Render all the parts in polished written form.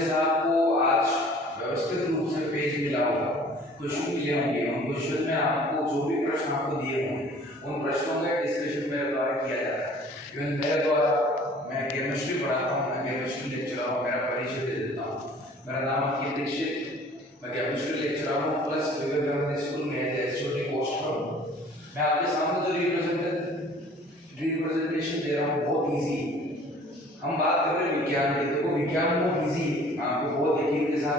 जैसा आपको आज व्यवस्थित रूप से पेज मिला होगा, क्वेश्चन मिले होंगे, उन क्वेश्चन में आपको जो भी प्रश्न आपको दिए होंगे उन प्रश्नों का डिस्कशन मेरे द्वारा किया जाता है। इवन मेरे द्वारा मैं केमिस्ट्री पढ़ाता हूँ, मैं केमिस्ट्री लेक्चरर हूँ, मेरा परिचय दे देता हूँ। मेरा नाम अंकित दीक्षित, मैं केमिस्ट्री लेक्चरर हूँ प्लस विवेकानंद स्कूल में एसओटी पोस्ट पर हूँ। मैं आपके सामने जो रिप्रेजेंटेशन दे रहा हूँ बहुत ईजी। हम बात कर रहे हैं विज्ञान की, देखो विज्ञान बहुत ईजी, आपको बहुत यकीन के साथ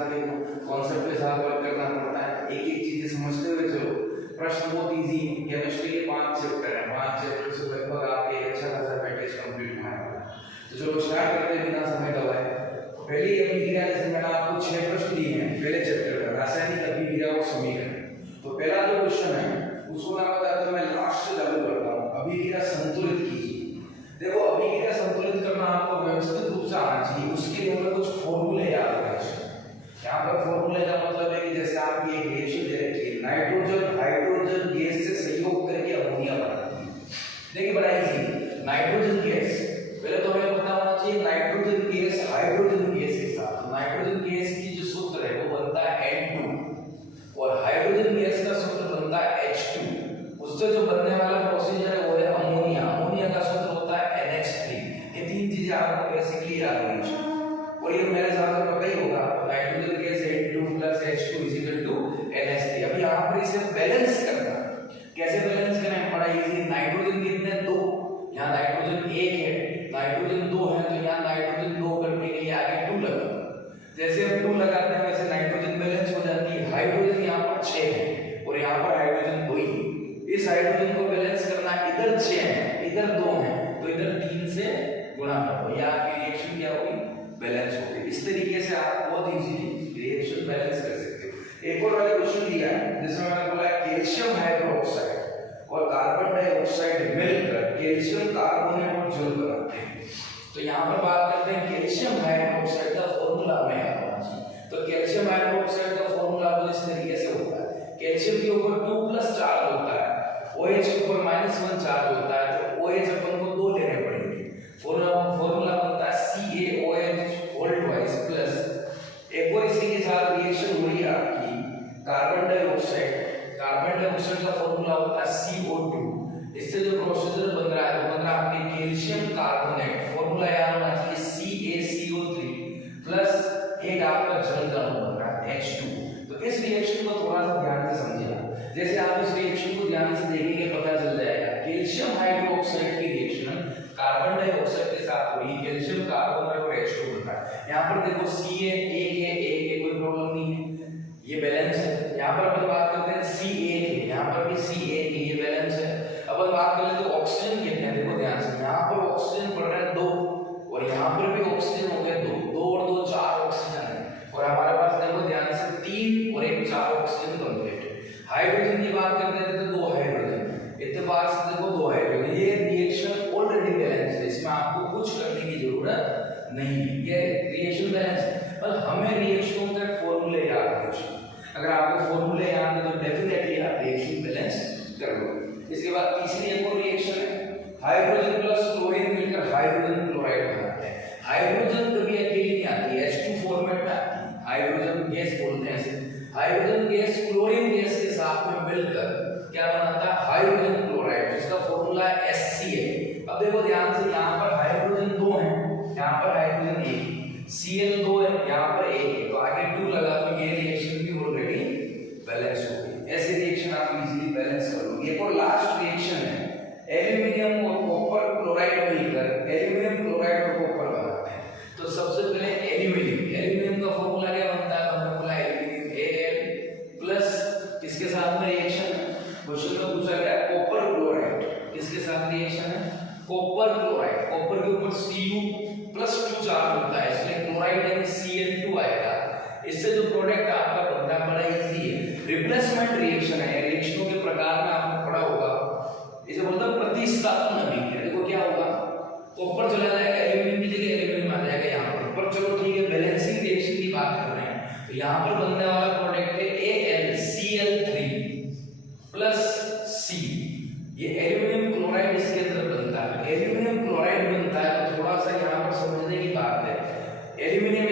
कॉन्सेप्ट के साथ वर्क करना पड़ता है, एक एक चीजें समझते हुए चलो। प्रश्न बहुत ईजी, केमिस्ट्री के 5 चैप्टर हैं, 5 चैप्टर से लगभग आपके अच्छा खासा पैकेज कंप्लीट होने वाला है। तो चलो स्टार्ट करते हैं बिना समय गवाए। पहले अभिक्रिया, जैसे मैंने आपको 6 प्रश्न दिए हैं पहले चैप्टर में, रासायनिक अभिक्रिया और समीकरण। तो पहला जो क्वेश्चन है उसको मैं बताता हूँ, मैं लास्ट से चालू करता हूँ। अभिक्रिया संतुलित कीजिए। देखो अभिक्रिया संतुलित करना आपको व्यवस्थित रूप से आना चाहिए, उसके लिए हमें कुछ फॉर्मूले याद रखने चाहिए। यहाँ पर फॉर्मूले का मतलब है कि जैसे आपकी एक रिएक्शन दे रखी है, नाइट्रोजन हाइड्रोजन गैस से संयोग करके अमोनिया बनाती है। देखिए बड़ा इजी, नाइट्रोजन गैस, पहले तो हमें पता होना चाहिए नाइट्रोजन गैस हाइड्रोजन गैस के साथ, नाइट्रोजन गैस की जो सूत्र है वो बनता है N2 और हाइड्रोजन गैस का सूत्र बनता है H2। उससे जो बनने वाला प्रोसीजर है वो है अमोनिया, अमोनिया का सूत्र होता है NH3। ये 3 चीजें आपको बेसिकली याद होनी चाहिए और ये मेरे साथ पता ही होगा, nitrogen gas N2 + H2 = NH3। अब यहाँ पर इसे बैलेंस करना, कैसे बैलेंस करें, बड़ा इजी। नाइट्रोजन कितने 2, यहाँ नाइट्रोजन 1 है, नाइट्रोजन 2 है, तो यहाँ नाइट्रोजन 2 करने के लिए आगे 2 लगा। जैसे हम 2 लगाते हैं वैसे नाइट्रोजन बैलेंस हो जाती है। हाइड्रोजन यहाँ पर 6 है और यहाँ पर हाइड्रोजन 2 ही। इस हाइड्रोजन को बैलेंस करना, इधर 6 है इधर 2 है, तो इधर 3 से गुणा करो, ये आपकी रिएक्शन क्या होगी, बैलेंस होगी। इस तरीके से आप बहुत इजीली रिएक्शन बैलेंस कर सकते हो। एक और वाला क्वेश्चन दिया है जिसमें मैंने बोला कैल्शियम हाइड्रोक्साइड और कार्बन डाइऑक्साइड मिलकर कैल्शियम कार्बोनेट और जल बनाते हैं। तो यहाँ पर बात करते हैं कैल्शियम हाइड्रोक्साइड का फॉर्मूला हमें याद होना चाहिए। तो कैल्शियम हाइड्रोक्साइड का फॉर्मूला कुछ इस तरीके से होता है, कैल्शियम के ऊपर 2+ चार्ज होता है, OH के ऊपर -1 चार्ज होता है, तो OH अपन को 2 लेने पड़ेंगे। फॉर्मूला बनता है CaOH प्लस एक और इसी के साथ रिएक्शन हो रही है आपकी कार्बन डाइऑक्साइड, कार्बन डाइऑक्साइड का फॉर्मूला होता है CO2। इससे जो प्रोसीजर बन रहा है वो बन रहा है आपके कैल्शियम कार्बोनेट, फॉर्मूला याद होना चाहिए CaCO3 प्लस एक आपका जल का बन रहा है H2। तो इस रिएक्शन को थोड़ा सा ध्यान से समझिए। जैसे आप इस रिएक्शन को ध्यान से देखेंगे पता चल जाएगा, कैल्शियम हाइड्रोक्साइड की रिएक्शन कार्बन डाइऑक्साइड के साथ हुई, कैल्शियम कार्बोनेट और H2 बनता है। यहाँ पर देखो Ca एक है, कोई प्रॉब्लम नहीं है, ये बैलेंस है। यहाँ पर अपन बात करते हैं C1 है, यहाँ पर भी C1 है, ये बैलेंस है। अब हम बात करें तो ऑक्सीजन कितने हैं, देखो ध्यान से, यहाँ पर ऑक्सीजन पड़ रहा है 2 और यहाँ पर भी ऑक्सीजन हो गया 2 और 2 4 ऑक्सीजन है और हमारे पास देखो ध्यान से 3 और 1 4 ऑक्सीजन कंप्लीट है। हाइड्रोजन की बात करते हैं तो 2 हाइड्रोजन, इत्तेफाक से देखो 2 हाइड्रोजन। ये रिएक्शन ऑलरेडी बैलेंस है, इसमें आपको कुछ करने की जरूरत नहीं है, ये रिएक्शन बैलेंस है। पर हमें रिएक्शनों के फॉर्मूले याद रखने चाहिए। अगर आपको फॉर्मूले याद है तो डेफिनेटली आप रिएक्शन बैलेंस कर लो। इसके बाद तीसरी एक और रिएक्शन है, हाइड्रोजन प्लस क्लोरीन मिलकर हाइड्रोजन क्लोराइड बनाते हैं। हाइड्रोजन कभी अकेली नहीं आती है, H2 फॉर्मेट में आती है, हाइड्रोजन गैस बोलते हैं इसे। हाइड्रोजन गैस क्लोरीन गैस के साथ में मिलकर क्या बनाता है, हाइड्रोजन क्लोराइड, जिसका फॉर्मूला है HCl। अब देखो ध्यान से, यहाँ पर हाइड्रोजन 2 है, यहाँ पर हाइड्रोजन 1, Cl 2 है, यहाँ पर 1 है, तो आगे 2 लगा तो ये रिएक्शन भी ऑलरेडी बैलेंस हो गई। ऐसे रिएक्शन आप इजीली बैलेंस कर लो। एक और लास्ट रिएक्शन है, एल्यूमिनियम और कॉपर क्लोराइड मिलकर एल्यूमिनियम क्लोराइड और कॉपर बनाते हैं। तो सबसे पहले एल्यूमिनियम का फॉर्मूला क्या बनता है, हमने बोला एल्यूमिनियम Al प्लस इसके साथ में रिएक्शन क्वेश्चन में पूछा गया कॉपर क्लोराइड, किसके साथ रिएक्शन है, कॉपर क्लोराइड, कॉपर के ऊपर Cu+2 चार्ज होता है, इसलिए क्लोराइड यानी Cl2 आएगा। इससे जो प्रोडक्ट आपका बनता है बड़ा इजी है, रिप्लेसमेंट रिएक्शन है। रिएक्शनों के प्रकार में आपको पढ़ा होगा, इसे बोलते हैं प्रतिस्थापन अभिक्रिया। देखो क्या होगा, कॉपर चला जाएगा, एल्यूमिनियम की जगह एल्यूमिनियम आ जाएगा यहाँ पर चलो ठीक है, बैलेंसिंग रिएक्शन की बात कर रहे हैं तो यहाँ पर बनने वाला प्रोडक्ट है AlCl3 प्लस C। ये एल्यूमिनियम क्लोराइड इसके अंदर बनता है, एल्यूमिनियम क्लोराइड बनता है। तो थोड़ा सा यहाँ पर समझने की बात है, एल्यूमिनियम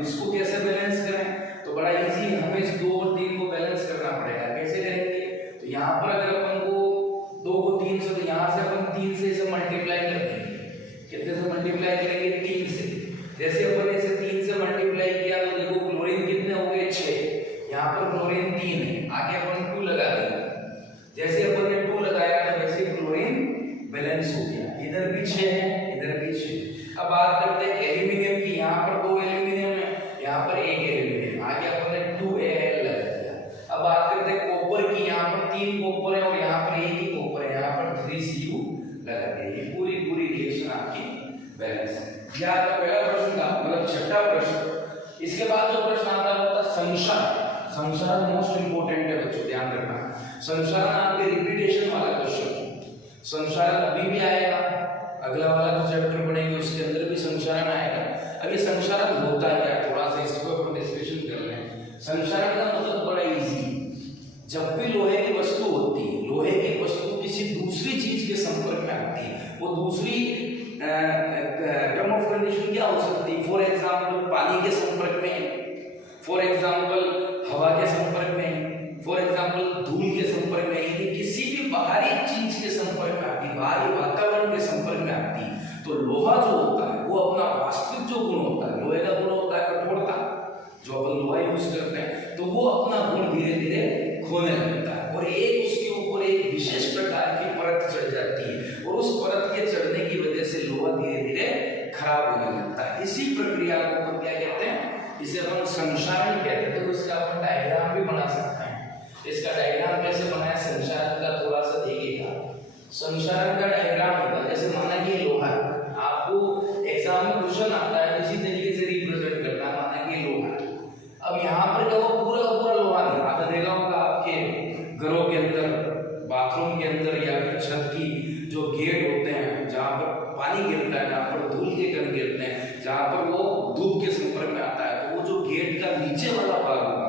अब इसको कैसे बैलेंस करें, तो बड़ा इजी है, हमें इस 2 और 3 को बैलेंस करना पड़ेगा। कैसे करेंगे, तो यहाँ पर अगर अपन को 2 को 3 से, तो यहाँ से अपन 3 से इसे मल्टीप्लाई कर देंगे। कितने से मल्टीप्लाई करेंगे, 3 से। जैसे अपन इसे 3 से मल्टीप्लाई किया तो देखो क्लोरीन कितने हो गए, 6। यहाँ पर क्लोरीन 3 है, आगे अपन 2 लगा देंगे। जैसे अपन ने 2 लगाया तो वैसे क्लोरीन बैलेंस हो गया, इधर भी 6 है, इधर भी 6। अब बात करते हैं एल्यूमिनियम की। यहाँ पर 2 एल्यूमिनियम है, यहाँ पर 1 एल्यूमिनियम, आगे अपन ने 2Al लगा दिया। अब बात करते हैं कॉपर की। यहाँ पर 3 कॉपर है और यहाँ पर 1 ही कॉपर है, यहाँ पर 3Cu लगा दिया। ये पूरी रिएक्शन आपकी बैलेंस है। यह आपका पहला प्रश्न था, मतलब छठा प्रश्न। इसके बाद जो प्रश्न आता है वो संसार। संसार मोस्ट इंपोर्टेंट है बच्चों, ध्यान रखना। संसार आपके रिपीटेशन वाला क्वेश्चन, संसार अभी भी आएगा, अगला वाला जो चैप्टर पढ़ेंगे उसके अंदर भी संसारण आएगा। अब ये संसारण होता क्या, थोड़ा सा इस पर अपन डिस्कशन कर रहे हैं। संसारण का मतलब बड़ा इजी, जब भी लोहे की वस्तु होती है, लोहे की वस्तु किसी दूसरी चीज के संपर्क में आती है, वो दूसरी टर्म ऑफ कंडीशन क्या हो सकती है, फॉर एग्जाम्पल पानी के संपर्क में, फॉर एग्जाम्पल हवा के संपर्क में, फॉर एग्जाम्पल धूल के संपर्क में, यदि किसी भी बाहरी चीज के संपर्क में आती है, बाहरी वातावरण के संपर्क में आती है, तो लोहा जो होता है वो अपना वास्तविक जो गुण होता है, लोहे का गुण होता है कठोरता, जो अपन लोहा यूज करते हैं, तो वो अपना गुण धीरे धीरे खोने लगता है और एक उसके ऊपर एक विशेष प्रकार की परत चढ़ जाती है और उस परत के चढ़ने की वजह से लोहा धीरे धीरे खराब होने लगता है। इसी प्रक्रिया को अपन क्या कहते हैं, इसे अपन संसारण कहते हैं। तो इसका अपन डायग्राम भी बना सकते हैं। इसका डायग्राम कैसे बनाया संसारण का, थोड़ा सा देखिएगा। संसारण का डायग्राम होगा, जैसे माना कि लोहा, आपको एग्जाम में क्वेश्चन आता है इसी तरीके से रिप्रेजेंट करना, माना कि लोहा। अब यहाँ पर क्या वो पूरा लोहा नहीं, आपने देखा होगा आपके घरों के अंदर, बाथरूम के अंदर या फिर छत की जो गेट होते हैं, जहाँ पर पानी गिरता है, जहाँ पर धूल के कण गिरते हैं, जहाँ पर वो धूप के संपर्क में आता है, तो वो जो गेट का नीचे वाला भाग होगा,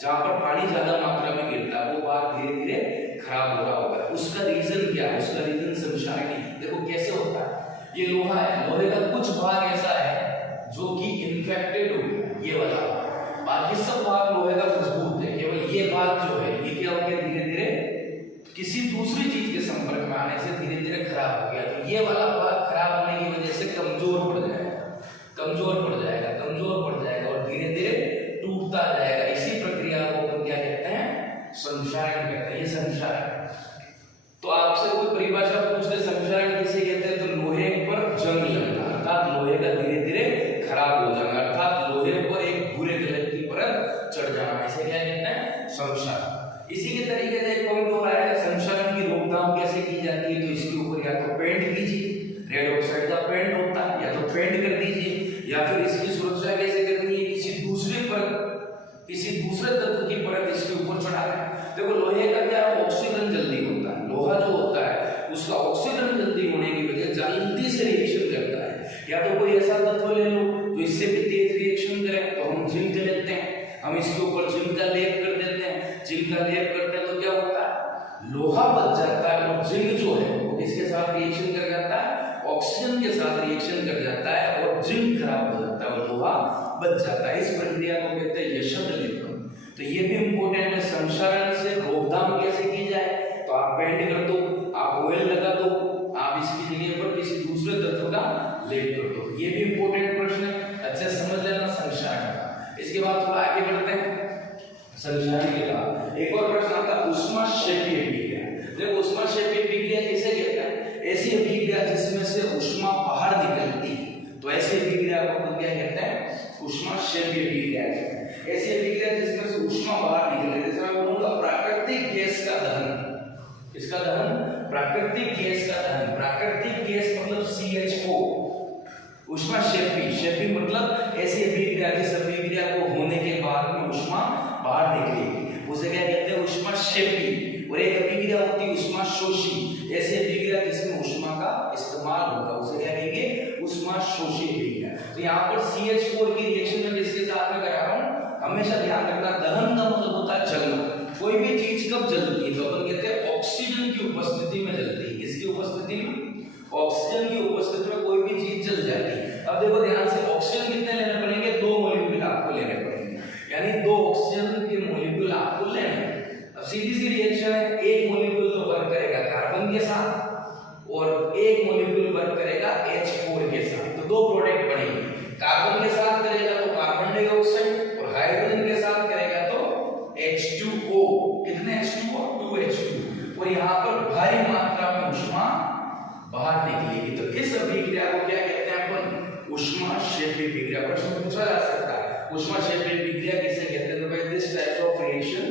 जहाँ पर पानी ज्यादा मात्रा में गिरता है, वो भाग धीरे धीरे खराब हो रहा होगा। उसका रीजन क्या है, उसका रीजन संसारण है। देखो कैसे होता है, ये लोहा है, लोहे का कुछ भाग ऐसा है जो कि इन्फेक्टेड हो गया, ये वाला, बाकी सब भाग लोहे का मजबूत है, केवल ये भाग जो है ये क्या हो गया, धीरे धीरे किसी दूसरी चीज के संपर्क में आने से धीरे धीरे खराब हो गया। तो ये वाला भाग खराब होने की वजह से कमजोर पड़ जाएगा, कमजोर पड़ जाएगा, कमजोर पड़ जाएगा और धीरे धीरे टूटता जाएगा। इसी प्रक्रिया को हम क्या कहते हैं, संसारण कहते हैं। ये संसारण। तो आपसे कोई परिभाषा पूछते संसारण किसे कहते हैं, तो लोहे पर जंग लगना, अर्थात लोहे का धीरे धीरे खराब हो जाना, अर्थात लोहे पर एक भूरे कलर की परत चढ़ जाना, इसे क्या कहते हैं, संसारण। इसी के तरीके से एक पॉइंट हो रहा है, संसारण की रोकथाम कैसे की जाती है, तो इसके ऊपर या तो पेंट कीजिए, रेड ऑक्साइड का पेंट होता है, या तो पेंट कर दीजिए, या फिर इसकी सुरक्षा कैसे करनी है, किसी दूसरे तत्व की परत इसके ऊपर चढ़ा है। देखो लोहे का क्या है, ऑक्सीजन जल्दी होता है, लोहा जो होता है उसका ऑक्सीजन जल्दी होने की वजह जल्दी से रिएक्शन करता है। या तो कोई ऐसा तत्व ले लो जो इससे भी तेज रिएक्शन करे, तो हम जिंक लेते हैं, हम इसके ऊपर जिंक का लेप कर देते हैं, जिंक का लेप करते हैं तो क्या होता है, लोहा बच जाता है और जिंक जो है वो किसके साथ रिएक्शन कर जाता है, ऑक्सीजन के साथ रिएक्शन कर जाता है और जिंक खराब हो जाता है और लोहा बच जाता है। इस प्रक्रिया को कहते हैं यशद लेपन। तो ये भी इंपॉर्टेंट है, संसारण से रोकथाम कैसे की जाए, तो आप पेंट कर दो, आप ऑयल लगा दो, आप इसकी जगह पर किसी दूसरे तत्व का लेप कर दो। ये भी इंपॉर्टेंट प्रश्न है, अच्छे समझ लेना संसारण का। इसके बाद थोड़ा आगे बढ़ते हैं। संसारण के बाद एक और प्रश्न आता है ऊष्माक्षेपीय अभिक्रिया। देखो ऊष्माक्षेपीय अभिक्रिया किसे कहते हैं, ऐसी अभिक्रिया जिसमें से ऊष्मा बाहर निकलती है, तो ऐसी अभिक्रिया को अपन क्या कहते हैं, ऊष्माक्षेपीय अभिक्रिया कहते हैं। ऐसी अभिक्रिया जिसमें से ऊष्मा बाहर निकले, जैसे मैं बोलूंगा प्राकृतिक गैस का दहन, इसका दहन, प्राकृतिक गैस का दहन, प्राकृतिक गैस मतलब CH4, ऊष्माक्षेपी मतलब ऐसी अभिक्रिया जिस अभिक्रिया को होने के बाद में ऊष्मा बाहर निकलेगी, उसे क्या कहते हैं, ऊष्माक्षेपी। और एक अभिक्रिया होती है ऊष्माशोषी, ऐसी अभिक्रिया जिसमें ऊष्मा का इस्तेमाल होगा, उसे क्या कहेंगे, ऊष्माशोषी अभिक्रिया। तो यहाँ पर CH4 की रिएक्शन में जिसके साथ में करा रहा हूँ, हमेशा ध्यान रखना, दहन का मतलब होता है जलना। कोई भी चीज कब जलती है, तो अपन कहते हैं ऑक्सीजन की उपस्थिति में जलती है। किसकी उपस्थिति में, ऑक्सीजन की उपस्थिति में कोई भी चीज जल जाती है। अब देखो ध्यान से, ऑक्सीजन कितने लेने पड़ेंगे, 2 मॉलिक्यूल। डाइऑक्साइड, और हाइड्रोजन के साथ करेगा तो H2O। कितने H2O? 2H2। और यहाँ पर भारी मात्रा में ऊष्मा बाहर निकलेगी। तो इस अभिक्रिया को क्या कहते हैं अपन? ऊष्मा क्षेपी अभिक्रिया। प्रश्न पूछा जा सकता है ऊष्मा क्षेपी अभिक्रिया किसे कहते हैं? तो भाई दिस टाइप ऑफ रिएक्शन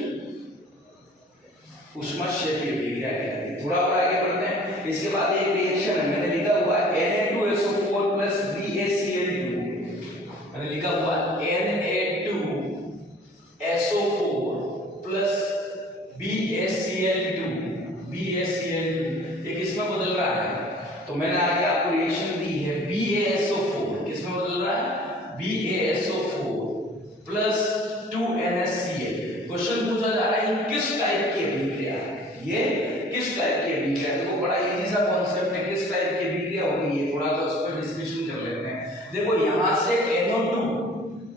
ऊष्मा क्षेपी अभिक्रिया कहते हैं। थोड़ा और आगे बढ़ते हैं। इसके बाद एक रिएक्शन है, मैंने लिखा हुआ है Na2SO4 प्लस BaCl2। मैंने लिखा हुआ Na2SO4 प्लस BaCl2। ये किसमें बदल रहा है? तो मैंने आगे आपको रिएक्शन दी है BaSO4 किसमें बदल रहा है? BaSO4 plus 2NaCl। क्वेश्चन पूछा जा रहा है किस टाइप की अभिक्रिया है, ये किस टाइप की अभिक्रिया है? देखो बड़ा इजी सा कॉन्सेप्ट है, किस टाइप की अभिक्रिया होगी ये थोड़ा सा उस पर डिस्कशन कर लेते हैं। देखो यहां से NO2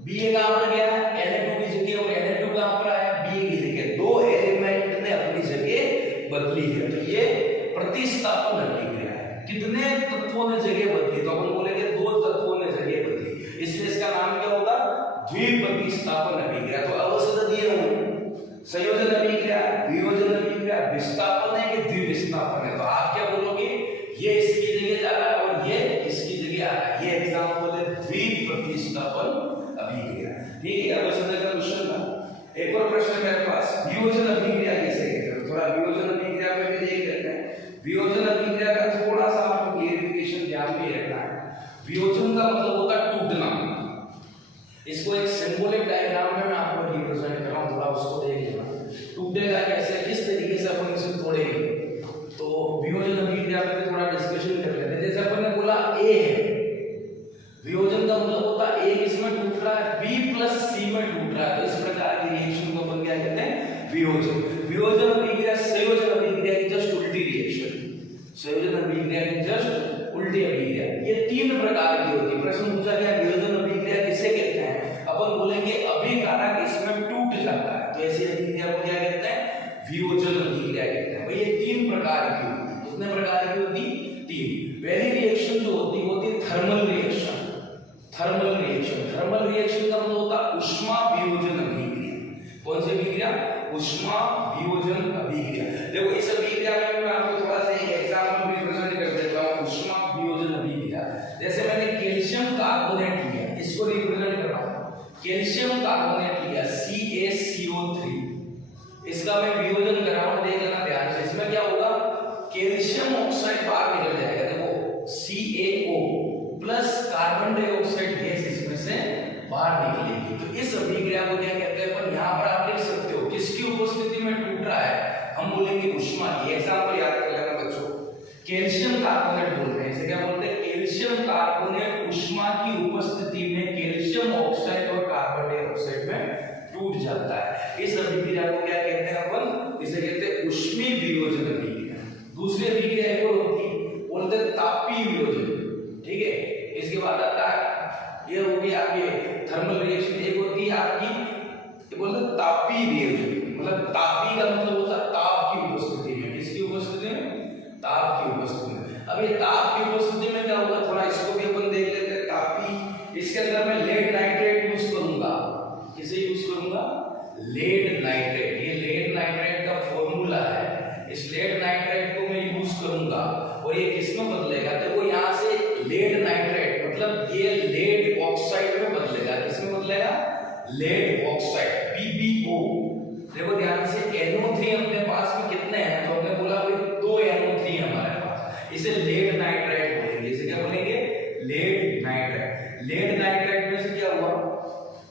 Ba कहां पर गया? Na2 की जगह, और Na2 कहां पर आया? Ba की जगह। दो एलिमेंट ने अपनी जगह बदली है, तो ये प्रतिस्थापन अभिक्रिया है। कितने तत्वों ने जगह बदली? तो अपन बोलेंगे दो तत्वों ने जगह बदली, इसलिए इसका नाम क्या होगा? द्विप्रतिस्थापन अभिक्रिया। तो अवस्था दिए हुए संयोजन अभिक्रिया, वियोजन अभिक्रिया, विस्थापन है कि द्विविस्थापन है? तो आप क्या बोलोगे? ये इसकी जगह जा रहा है और ये इसकी जगह आ रहा है। ये एग्जांपल है द्विप्रतिस्थापन अभिक्रिया। ठीक है, अवस्था का क्वेश्चन था। एक और प्रश्न मेरे पास, वियोजन अभिक्रिया किसे कहते हैं? थोड़ा वियोजन अभिक्रिया पे भी देख लेते हैं। वियोजन अभिक्रिया का थोड़ा सा आपको क्लेरिफिकेशन ध्यान में रखना है। वियोजन का मतलब होता है टूटना। इसको एक सिंबॉलिक डायग्राम में मैं आपको रिप्रेजेंट कर रहा हूं, थोड़ा उसको देख लेना। टूटेगा कैसे, किस तरीके से अपन इसे तोड़ेंगे? तो वियोजन अभिक्रिया पे थोड़ा डिस्कशन कर लेते हैं। जैसे अपन ने बोला A है, वियोजन का मतलब होता है A किसमें टूट रहा है? B प्लस C में टूट रहा है। तो इस प्रकार की रिएक्शन को अपन क्या कहते हैं? वियोजन। वियोजन अभिक्रिया संयोजन अभिक्रिया की जस्ट उल्टी रिएक्शन, संयोजन अभिक्रिया की जस्ट उल्टी अभिक्रिया। ये तीन प्रकार की होती है। प्रश्न पूछा गया वियोजन अभिक्रिया किसे कहते हैं? अपन बोलेंगे अभिकारक इसमें टूट जाता है, तो ऐसी अभिक्रिया को क्या कहते हैं? वियोजन अभिक्रिया कहते हैं। भाई ये तीन प्रकार की होती है। कितने प्रकार की होती? तीन। पहली रिएक्शन जो होती है thermal reaction. Thermal reaction, thermal reaction का मतलब होता है ऊष्मा वियोजन अभिक्रिया। कौन सी अभिक्रिया? ऊष्मा वियोजन अभिक्रिया। देखो इस अभिक्रिया में मैं आपको थोड़ा सा एक एग्जांपल रिप्रेजेंट कर देता हूं। ऊष्मा वियोजन अभिक्रिया, जैसे मैंने कैल्शियम कार्बोनेट लिया, इसको रिप्रेजेंट कर रहा हूं। कैल्शियम कार्बोनेट लिया CaCO3, इसका मैं वियोजन कर रहा हूं, देख लेना ध्यान से। इसमें क्या होगा? कैल्शियम ऑक्साइड बाहर निकल जाएगा। देखो CaO plus carbon dioxide gas इसमें से बाहर निकलेगी। तो इस अभिक्रिया को क्या कहते हैं? पर यहां पर आप लिख सकते हो किसकी उपस्थिति में टूट रहा है? हम बोलेंगे ऊष्मा की। एग्जांपल याद कर लेना बच्चों, कैल्शियम कार्बोनेट बोलते हैं। इसे क्या बोलते हैं? कैल्शियम कार्बोनेट ऊष्मा की उपस्थिति में कैल्शियम ऑक्साइड और कार्बन डाइऑक्साइड में टूट जाता है। इस अभिक्रिया को क्या कहते हैं अपन? इसे कहते हैं ऊष्मी वियोजन अभिक्रिया। दूसरी अभिक्रिया एक और होती है, बोलते हैं तापीय वियोजन। ठीक है, इसके बाद आता है ये हो गया आपके थर्मल रिएक्शन। एक होती है आपकी ये बोलते हैं तापीय वियोजन। मतलब तापीय का मतलब होता है ताप की उपस्थिति में। किसकी उपस्थिति में? ताप की उपस्थिति में। अब ये ताप की उपस्थिति में क्या होगा? थोड़ा इसको भी अपन देख लेते हैं। तापीय, इसके अंदर मैं लेड नाइट्रेट यूज करूंगा। किसे यूज करूंगा? Lead nitrate. ये लेड नाइट्रेट का फॉर्मूला है। इस लेड नाइट्रेट को मैं यूज करूंगा और ये किसमें बदलेगा? देखो यहाँ से लेड नाइट्रेट मतलब ये लेड ऑक्साइड में बदलेगा। किसमें बदलेगा? Lead oxide PbO। देखो ध्यान से NO3 अपने पास में कितने हैं? तो हमने बोला भाई 2 NO3 हमारे पास। इसे लेड नाइट्रेट बोलेंगे। इसे क्या बोलेंगे? Lead nitrate. लेड नाइट्रेट में से क्या हुआ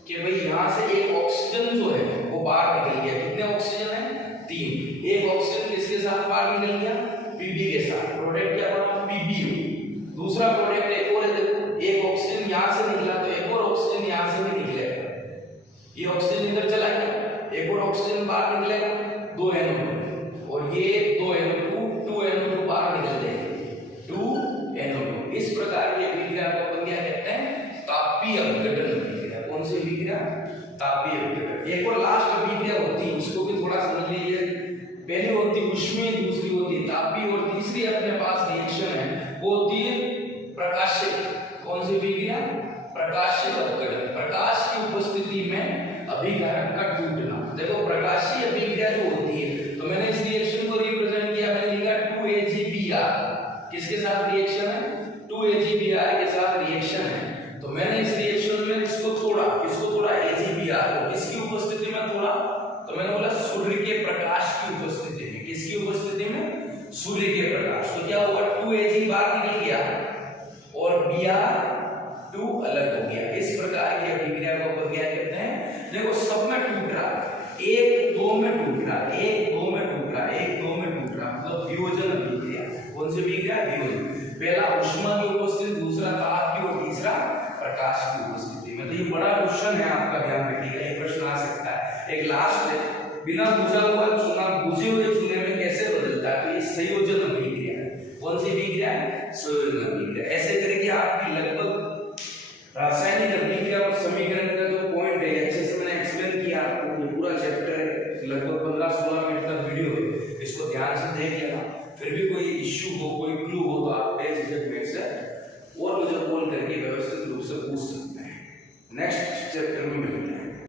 कि भाई यहाँ से एक ऑक्सीजन जो है वो बाहर निकल गया। कितने ऑक्सीजन है? 3। एक ऑक्सीजन किसके साथ बाहर निकल गया? Pb के साथ। प्रोडक्ट क्या बना? PbO। दूसरा प्रोडक्ट एक और है, देखो एक ऑक्सीजन यहाँ से निकला तो एक और ऑक्सीजन यहाँ से भी निकलेगा। ये ऑक्सीजन इधर चला गया, एक और ऑक्सीजन बाहर निकलेगा, 2 NO2, और ये 2 NO2 बाहर निकल जाएंगे, 2 NO2। इस प्रकार की अभिक्रिया को अपन क्या कहते हैं? तापीय अपघटन अभिक्रिया। कौन सी अभिक्रिया? तापीय अपघटन। एक और लास्ट अभिक्रिया होती है, उसको भी थोड़ा समझ लीजिए। पहली होती है ऊष्मीय, दूसरी होती है तापीय, और तीसरी अपने पास रिएक्शन है वो होती है प्रकाशिक। कौन सी अभिक्रिया? प्रकाशीय अपघटन, प्रकाश की उपस्थिति में अभिकारक का टूटना। देखो प्रकाशीय अभिक्रिया जो होती है, तो मैंने इस रिएक्शन को रिप्रेजेंट किया, मैंने लिखा 2AgBr। किसके साथ रिएक्शन है? 2AgBr के साथ रिएक्शन है। तो मैंने इस रिएक्शन में इसको तोड़ा, किसको तोड़ा? AgBr को। किसकी उपस्थिति में तोड़ा? तो मैंने बोला सूर्य के प्रकाश की उपस्थिति में। किसकी उपस्थिति में? सूर्य के प्रकाश। तो क्या होगा? 2Ag बाहर निकल गया और Br2 अलग हो गया। इस प्रकार की अभिक्रिया को अपन क्या कहते हैं? देखो सब में टूट रहा है, 1 2 में टूट रहा है, 1 2 में टूट रहा है, 1 2 में टूट रहा है, मतलब वियोजन अभिक्रिया। कौन सी अभिक्रिया? वियोजन। पहला उष्मा की उपस्थिति, दूसरा ताप की और तीसरा प्रकाश की उपस्थिति में। तो ये बड़ा क्वेश्चन है, आपका ध्यान रखिएगा, ये प्रश्न आ सकता है। एक लास्ट है, बिना बुझा हुआ चूना बुझे हुए चूने में कैसे बदलता है? तो ये संयोजन अभिक्रिया है। कौन सी अभिक्रिया है? संयोजन।